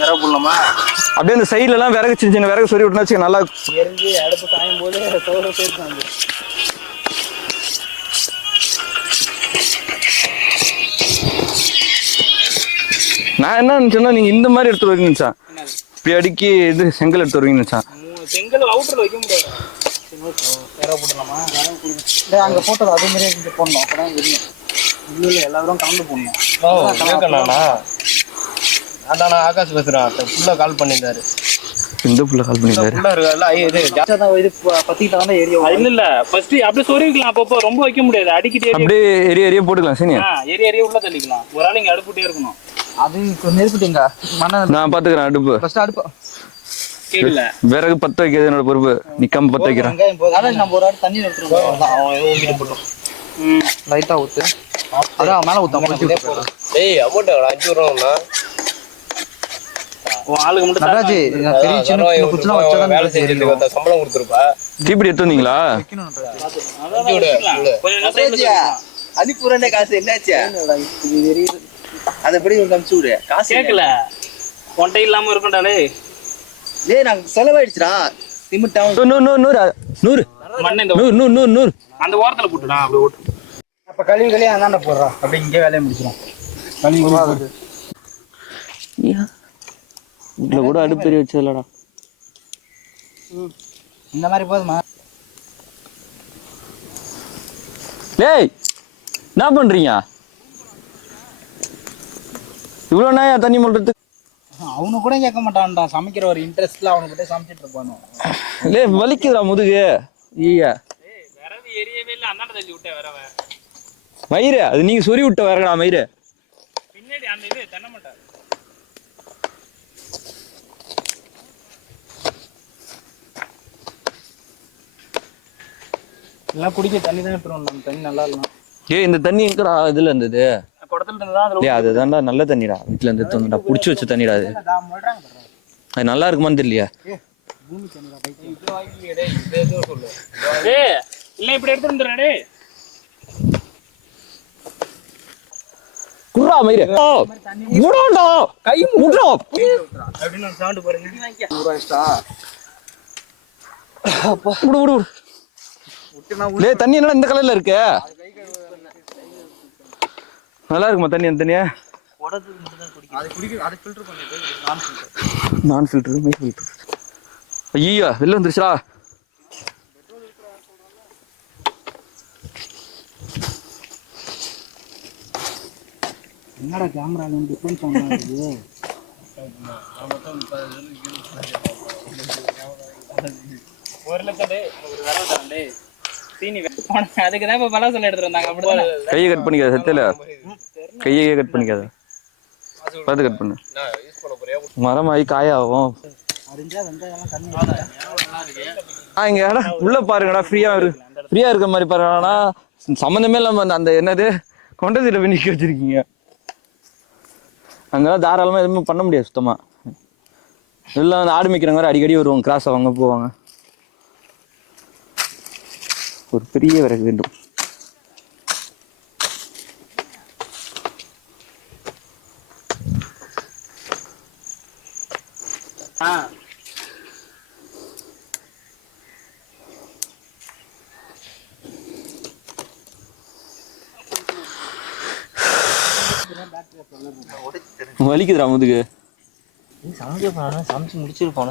விறகு போடலாமா? அப்படியே இந்த சைடுல எல்லாம் விறகு சின்ன சின்ன விறகு சொறி விட்டுனா நல்லா எரிஞ்சு அடுப்பு காயும் போது சோறு சேர்த்து. நான் என்ன நினைச்சேன்னா நீங்க இந்த மாதிரி எடுத்து வருவீங்க நினைச்சா. இப்படி அடிக்கி இது செங்கல் எடுத்து வருவீங்க நினைச்சா. செங்கல் அவுட்டர்ல வைக்க முடியாது. விறகு போடலாமா? அங்க போட்டது அதே மாதிரியே இங்க போடணும். அப்பதான் தெரியும். இல்ல எல்லாரும் கலந்து போடணும். அதான் ஆகாஷ் பேசுறான். ஃபுல்லா கால் பண்ணியிருந்தாரு. இந்த புள்ள கால் பண்ணிருக்காரு. இல்ல ஃபர்ஸ்ட் அப்படியே சொருவிக்கலாம். அப்பப்போ ரொம்ப வைக்க முடியாது. அடிக்கிட்டே அப்படியே எரிய எரிய போட்டுக்கலாம். சரி, எரிய உள்ள தள்ளிக்கலாம். ஒரு ஆள் இங்க அடுப்புட்டே இருக்கணும். அது நெருப்பிட்டீங்க. நான் பாத்துக்கிறேன். அடுப்பு ஃபர்ஸ்ட் அடுப்பு கேட்கல. விறகு பத்த வைக்கிறது என்னோட பொறுப்பு. நிக்காம பத்த வைக்கிறேன். நம்ம ஒரு ஆள் தண்ணி எடுத்துருவோம். லைட்டா ஊத்து. அதான் மேல ஊத்த. ஏய் அமௌண்ட் 5 ரூபாய்னா ஆளுக்கு மட்டும் நடராஜ் பெரிய சின்ன குச்சிலாம் வச்சா வேலை செய்யறதுக்கு வந்த சம்பளம் கொடுத்துருப்பா. தீப்பிடி எடுத்து வந்தீங்களா? அனுப்புறேன் காசு என்னாச்சு? அதை படி ஒரு அனுப்பிச்சு விடு. காசு கேட்கல. ஒன்றை இல்லாம இருக்கும்டாலே. டேய் நாங்க செலவாயிடுச்சுடா. சிமெண்ட் 100 100 அந்த ஓரத்துல போட்டுடா. அப்படியே ஓட்டு. அப்ப கழுவி அந்தாண்ட போடுறா. அப்படி இங்கே வேலையை முடிச்சிடும். கழுவி இதுல கூட அடுப்பு எரிய வச்சதுலடா. இந்த மாதிரி போதுமா? டேய் என்ன பண்றீங்க? இவ்வளவு நாயா தண்ணி மொள்றதுக்கு? அவனு கூட கேட்க மாட்டான்டா. சமைக்கிற ஒரு இன்ட்ரெஸ்ட்ல அவனுக்கிட்ட சமைச்சிட்டு இருப்பானு. டேய் வலிக்குதுடா முதுகு. ஈயா விறகு எரியவே இல்லை. அந்தாண்ட தள்ளி விட்ட விறவ மயிறு. அது நீங்க சொறி விட்ட விறகுடா மயிறு. பின்னாடி அந்த இது தென்னை மாட்டார். எல்லாம் குடிக்க தண்ணி தான் எடுத்துருவோம். நம்ம தண்ணி நல்லா இருக்கும். ஏய் இந்த தண்ணி எங்கடா இதுல இருந்தது? குடத்துல இருந்ததா? டேய் அதுதான்டா நல்ல தண்ணிடா. வீட்டுல இருந்து எடுத்துடா. புடிச்சு வச்ச தண்ணிடா அது. அது நல்லா இருக்குமான்னு தெரியலையா? பூமி தண்ணிடா. பைக் இது வாங்கியே டேய். இது ஏதோ சொல்லு. டேய் இல்ல இப்படி எடுத்து வந்துறா டேய். குறா மயிறு. முடோண்டா கை முடோ. அப்படின சவுண்ட் பாருங்க. இது வாங்கியா. 100 ரூபாய்டா. அப்பா முடு முடு. டேய் தண்ணி என்னடா இந்த கலர்ல இருக்கு? நல்லா இருக்குமா தண்ணி? அந்த தண்ணியா குடத்துக்கு மட்டும் தான் குடிக்கும். அது குடிக்கும். அது ஃபில்டர் பண்ணிட்டு நான் ஃபில்டர் மை ஃபில்டர். ஐயா வெளில வந்துருச்சா? என்னடா கேமரால டிஃபரன்ஸ் ஆகுது. ஒரு லட்சம் டேய். ஒரு வரவு தான் டேய். சீனி அதுக்கு தான் இப்ப பல சொல்ல எடுத்துட்டு வந்தாங்க. அப்படிதானே? கையை கட் பண்ணிக்காத சத்தியல. கையை கட் பண்ணிக்காத. பார்த்து கட் பண்ணு. மரம் ஆகி காயாகும். இங்க உள்ள பாருங்கடா. ஃப்ரீயா இருக்க மாதிரி பாருங்கடா. சம்மந்தமே இல்லாம அந்த என்னது கொண்டதில போய் நிக்க வச்சிருக்கீங்க. அங்கெல்லாம் தாராளமா எதுவுமே பண்ண முடியாது சுத்தமா. எல்லாம் வந்து ஆடு மேய்க்கிறவங்க வேற அடிக்கடி வருவாங்க. கிராஸ் ஆவாங்க போவாங்க. ஒரு பெரிய விறகு வேண்டும். வலிக்குதுடா முதுகு. சமைச்சு முடிச்சிருப்போம்.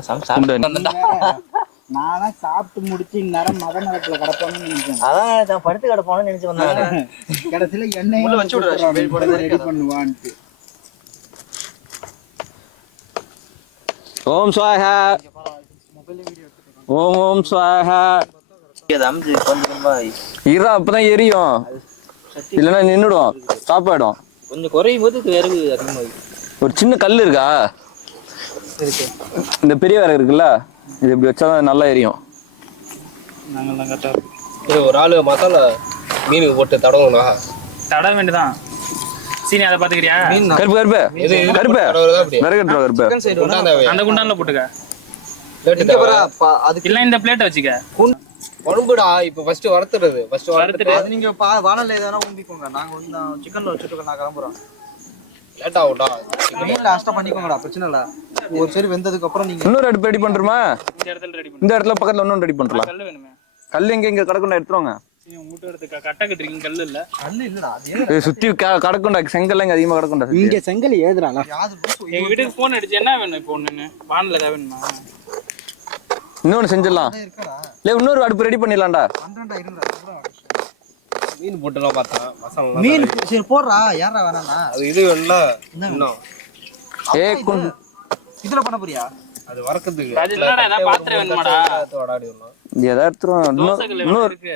நானா சாப்பிட்டு முடிச்சு இந்நேரம் மத நேரத்துல கிடப்பான்னு நினைச்சேன். அதான் படுத்து கிடப்பான்னு நினைச்சு வந்தாங்க. கடைசியில எண்ணெய் வச்சு ரெடி பண்ணுவான்ட்டு. ஓம் ஸ்வாஹா. ஓம் ஓம் ஸ்வாஹா. இரா அப்பதான் எரியும். இல்லைன்னா நின்றுடும். ஸ்டாப் ஆயிடும். கொஞ்சம் குறையும் போது விறகு அதிகமாகும். ஒரு சின்ன கல் இருக்கா? இந்த பெரிய விறகு இருக்குல்ல, இது இப்படி வச்சாதான் நல்லா எரியும். ஒரு ஆளு மசாலா மீனுக்கு போட்டு தடவணும்னா தட வேண்டியதான். சீனி அதை பாத்துக்கிறியா? கருப்பு கருப்பு கருப்பு விறகு கருப்பு அந்த குண்டான்ல போட்டுக்க. இல்ல இந்த பிளேட்டை வச்சுக்க. குழம்புடா இப்ப ஃபர்ஸ்ட் வறுத்துறது. ஃபர்ஸ்ட் வறுத்துட்டு அது நீங்க வானல்ல எதனா ஊம்பிக்கோங்க. நாங்க வந்து சிக்கன்ல வச்சிட்டு நான் கிளம்புறோம். லேட் ஆகும்டா. லாஸ்டா பண்ணிக்கோங்கடா, பிரச்சனை இல்ல. ஒரு சரி வெந்ததுக்கு அப்புறம் நீங்க இன்னொரு அடுப்பு ரெடி பண்றோமா? இந்த இடத்துல ரெடி இந்த இடத்துல பக்கத்துல இன்னொன்று ரெடி பண்றலாம். கல்லு வேணுமே. கல் இங்க கிடக்குண்டா, எடுத்துருவாங்க. உங்ககிட்ட எடுத்து கட்டை கட்டுறீங்க, கல்லு இல்ல. கல்லு இல்லடா, அது சுத்தி கிடக்குண்டா, செங்கல் இங்க அதிகமா கிடக்குண்டா. இங்க செங்கல் ஏதுறானா? எங்க வீட்டுக்கு போன் அடிச்சு என்ன வேணும் இப்போ? ஒண்ணு வானில ஏதாவது வேணுமா? இன்னொன்னு செஞ்சிடலாம். இல்ல இன்னொரு அடுப்பு ரெடி பண்ணிடலாம்டா. 12 இருங்கடா. மீன் போட்டுலாம் பார்த்தா மசாலா மீன் சரி போடுறா, யாரா வேணானா? அது இது வேணும்ல இன்னும். இதுல பண்ண போறியா? அது வறக்கிறதுக்கு ராஜேஷ்டா ஏதாவது பாத்திரம் வேணுமாடா? வடாடி வரணும்.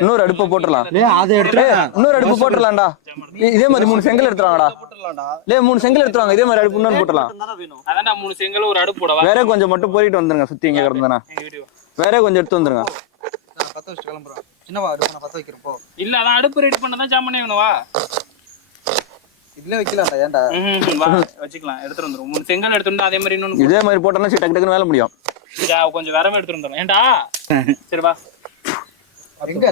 இன்னொரு அடுப்பு போட்டுடலாம். அதை எடுத்து இன்னொரு அடுப்பு போட்டுடலாம்டா. இதே மாதிரி 3 செங்கல் எடுத்துறாங்கடா. போட்டுடலாம்டா. 3 செங்கல் எடுத்துறாங்க. இதே மாதிரி அடுப்பு இன்னொன்னு போட்டுடலாம். அதான்டா 3 செங்கல் ஒரு அடுப்பு போடவா? வேற கொஞ்சம் மட்டும் போயிட்டு வந்துருங்க. சுத்தி இங்க கிடந்தானா எங்க வீட்டுக்கு வேற கொஞ்சம் எடுத்து வந்துருங்க. நான் பத்த வச்சு கிளம்புறேன். சின்னவா அடுப்பு நான் பத்த வைக்கிறப்போ இல்ல, அதான் அடுப்பு ரெடி பண்ணதான் ஜாமானே வேணும். வா இதுல வைக்கலாம்டா. ஏன்டா வா வச்சுக்கலாம், எடுத்துட்டு வந்துரும். 3 செங்கல் எடுத்துட்டு அதே மாதிரி இன்னொன்னு இதே மாதிரி போட்டோம்னா டக்கு டக்குன்னு வேலை முடியும். கொஞ்சம் விரவ எடுத்துட்டு வந்துடும். ஏன்டா சரி வா. எங்க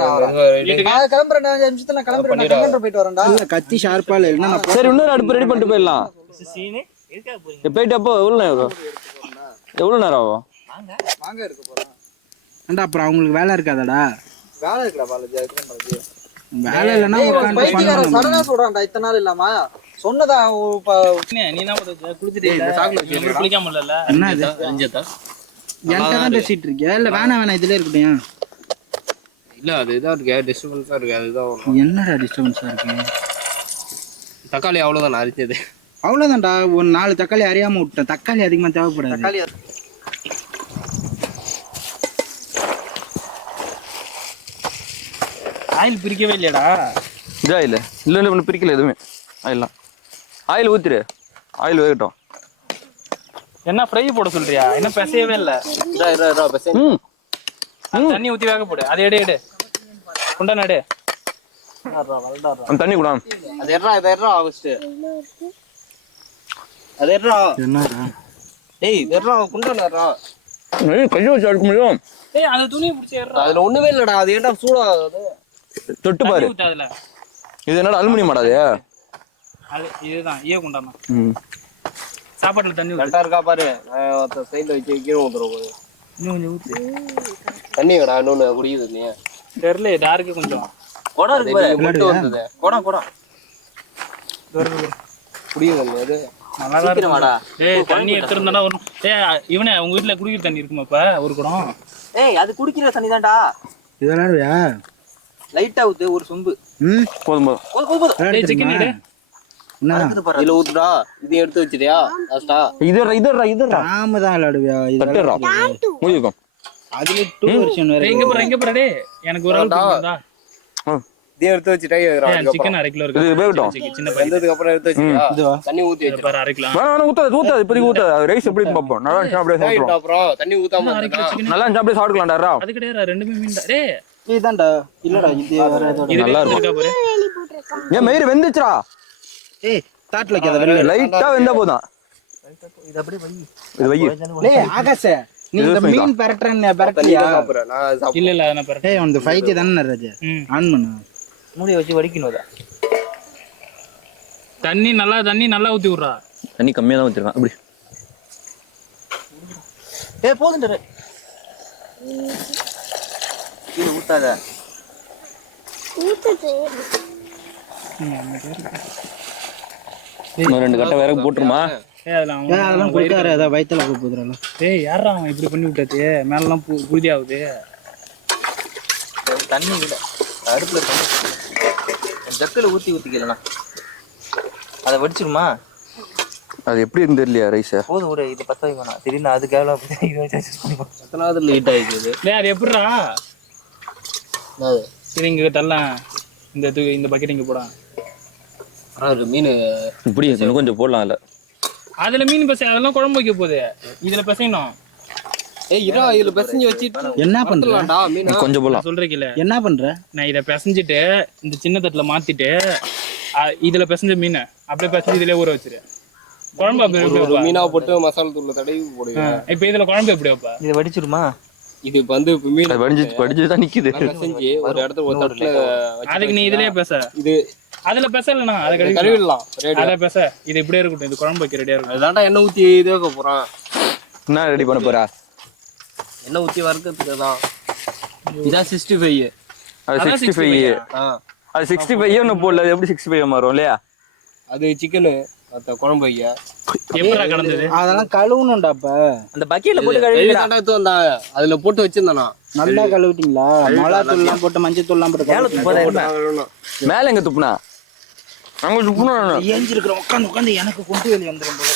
நான் கிளம்புறேன். 5 நிமிஷத்துல நான் கிளம்புறேன். நான் கல்யாணம் போயிட்டு வரேன்டா. கத்தி ஷார்ப்பா இல்ல நான் சரி இன்னொரு அடுப்பு ரெடி பண்ணிட்டு போயிடலாம். போயிட்டு அப்போ எவ்வளவு நேரம் ஆகும்? வாங்க இருக்க போறேன். ஏன்டா அப்புறம் அவங்களுக்கு வேலை இருக்காதடா? வேலை இருக்குடா பாலாஜி. அதுக்கு பாலாஜி வேலை இல்லைன்னா உட்காந்து பைத்தியக்காரன் சடனா சொல்றான்டா. இத்தனை நாள் இல்லாம சொன்னதா நீ என்ன குளிச்சுட்டு குளிக்காம இல்ல? என்ன இது? என்கிட்ட தான் பேசிட்டு இருக்கியா? இல்ல வேணாம் இதுல இருக்கட்டும். இல்ல அது இதாக இருக்கு, டிஸ்டர்பன்ஸா இருக்கு. அதுதான் என்னடா டிஸ்டர்பன்ஸா இருக்கு? தக்காளி அவ்வளவுதான் அரிச்சது. அவ்வளவுதான்டா. ஒரு 4 தக்காளி அறியாம விட்டேன். தக்காளி அதிகமா தேவைப்படாது. தக்காளி ஆயில் பிரிக்கவே இல்லையாடா? இதா இல்ல இல்ல ஒண்ணு பிரிக்கல எதுவுமே. ஆயிலாம் ஆயில் ஊத்திரு. ஆயில் வேகட்டும். என்ன ஃப்ரை போட சொல்றியா? என்ன பிசையவே இல்ல. தண்ணி ஊத்தி வேக போடு. அது எடு குண்டா நடு. தண்ணி கூட அது எட்ரா ஆகஸ்ட். அது எட்ரா. என்னடா? டேய் எட்ரா குண்டானடா. கையை வச்சு அடுக்க முடியும். ஏய் அந்த துணியை பிடிச்சி ஏறா. அதுல ஒண்ணுமே இல்லடா. அது ஏன்டா சூடாகுது? தொட்டு பாரு. அதுல இது என்னடா அலுமினியம் மாடாது? அது இதுதான் ஈய குண்டாமா. சாப்பாட்டுல தண்ணி கரெக்டா இருக்கா பாரு. சைடுல வச்சு கீழே ஊத்துறோம். இன்னும் கொஞ்சம் ஊத்து. தண்ணி கடா இன்னொன்னு குடிக்குது நீ. தெரியல டார்க்கு கொஞ்சம் குடம் இருக்கு பாரு. மட்டும் வந்தது. குடம் குடிக்குது அது. நல்லா இருக்குடா. டேய் தண்ணி எடுத்துறதா ஒரு இவனே உங்க வீட்ல குடிக்கிற தண்ணி இருக்குமா இப்ப ஒரு குடம்? ஏய் அது குடிக்கிற தண்ணி தான்டா. இதெல்லாம்யா லைட்டா ஊத்து ஒரு சொம்பு. போதும் டேய் சிக்கன் எடு. என்ன இதுல ஊத்துடா. இது எடுத்து வச்சிட்டியா லாஸ்டா? இதர்ரா நாம தான் விளையாடுவியா? தட்டுறா முடியும். அதுல 2 வெர்ஷன் வேற. டேய் இங்க பாரு டேய். எனக்கு ஒரு அளவுக்கு இருக்குடா. இது எடுத்து வச்சிட்டா சிக்கன் 1/2 கிலோ இருக்கு. இது வேகட்டும். சின்ன பையன். வெந்ததுக்கு அப்புறம் எடுத்து வச்சிட்டியா? தண்ணி ஊத்தி வச்சிரு. பாரு 1/2 கிலோ. வேணாம் ஊத்தாது இப்போதைக்கு ஊத்தாது. ரைஸ் எப்படி பாப்போம். நல்லா இருந்துச்சு அப்படியே சாப்பிடுறோம். அப்புறம் தண்ணி ஊத்தாம 1/2 கிலோ சிக்கன். நல்லா இருந்துச்சு அப்படியே சாப்பிடலாம்டா. அது கிடையாது ரெண்டுமே மீன் தான். டேய் இதுதான்டா. இல்லடா இது வேற ஏதோ. இது நல்லா இருக்கா பாரு. ஏன் மயிர் வெந்துச்சுடா? ஏய் தாட்ல வைக்காத வெளிய. லைட்டா வெந்தா போதும். இது அப்படியே வை. இது வை. டேய் ஆகாஷ் நீ இந்த மீன் பரட்டறன்னு பரட்டலையா? சாப்பிடுறேன் நான் சாப்பிடுறேன். இல்ல அத நான் பாரு. டேய் அந்த ஃபைட் தானே ராஜா. ஆன் பண்ணு. மூடி வச்சு வடிக்கணும்டா. தண்ணி நல்லா ஊத்தி விடுறா. தண்ணி கம்மியா தான் ஊத்திருக்கேன். அப்படி ஏய் போதும்டா. இது ஊத்தாத. இன்னும் 2 கட்டை வேற போட்டுருமா? ஏய் அதெல்லாம் குடிக்கார அத வயித்துல போடுறல. டேய் யாரா அவன் இப்படி பண்ணி விட்டது? மேலலாம் புழுதி ஆகுது. தண்ணி இல்ல. அடுப்புல தண்ணி. ஜக்கல ஊத்திக்கலாம். அத வடிச்சிருமா? அது எப்படி இருந்து தெரியலையா ரைஸ்? போதும் ஒரு இது பத்த வைக்கணும். திடீர்னு அதுக்கு எவ்வளவு இது வச்சு அட்ஜஸ்ட் பண்ணிப்போம். எத்தனாவது லேட் ஆயிடுது. டேய் அது எப்படிடா? அது சரி இங்க தள்ளலாம். இந்த பக்கெட் இங்க போடா. ஒரு மீன் இப்படி இன்னும் கொஞ்சம் போடலாம். இல்ல அதுல மீன் பசை அதெல்லாம் குழம்பு வைக்க போகுது. இதுல பசையணும். ஏய் இரா இதுல பிசைஞ்சு வச்சிட்டு என்ன பண்றடா? மீன் கொஞ்சம் போடலாம். சொல்றீங்கல என்ன பண்ற? நான் இத பிசைஞ்சிட்டு இந்த சின்ன தட்டுல மாத்திட்டு இதுல பிசைஞ்ச மீன் அப்படியே பிசைஞ்சு இதுலயே ஊற வச்சிரு. குழம்பு ஒரு மீனா போட்டு மசாலா தூள்ல தடவி போடுவேன். இப்ப இதுல குழம்பு எப்படி வைப்பா? இத வடிச்சிருமா? இது வந்து மீன் வடிஞ்சு தான் நிக்குது. பிசைஞ்சு ஒரு இடத்துல ஒரு தட்டுல அதுக்கு நீ இதுலயே பேச. இது அதுல பேசலண்ணா அதை கழுவி கழுவிடலாம் ரெடி. அதை பேச இது இப்படியே இருக்கட்டும் இது குழம்பு வைக்க ரெடியா இருக்கும் அதுதான்டா எண்ணெய் ஊற்றி இது வைக்க போகிறான். என்ன ரெடி பண்ண போறா? எண்ணெய் ஊற்றி வறுக்கிறதுக்கு தான். இதான் 65. அது 65. ஆ அது 65 ஒன்று போடல, அது எப்படி 65 மாறும் இல்லையா? அது சிக்கனு மற்ற குழம்பு வைக்க. எப்படா கலந்தது? அதெல்லாம் கழுவணும்டா அப்ப. அந்த பக்கெட்ல போட்டு தாண்டா எடுத்து வந்தா அதில் போட்டு வச்சிருந்தானா. நல்லா கழுவிட்டீங்களா? மிளகாத்தூள் எல்லாம் போட்டு மஞ்சள் தூள் எல்லாம் போட்டு மேல எங்க துப்புனா? அங்க துப்புனா ஏஞ்சிருக்கிறோம் உட்காந்து உட்காந்து எனக்கு கொண்டு வெளியே வந்துடும் போல.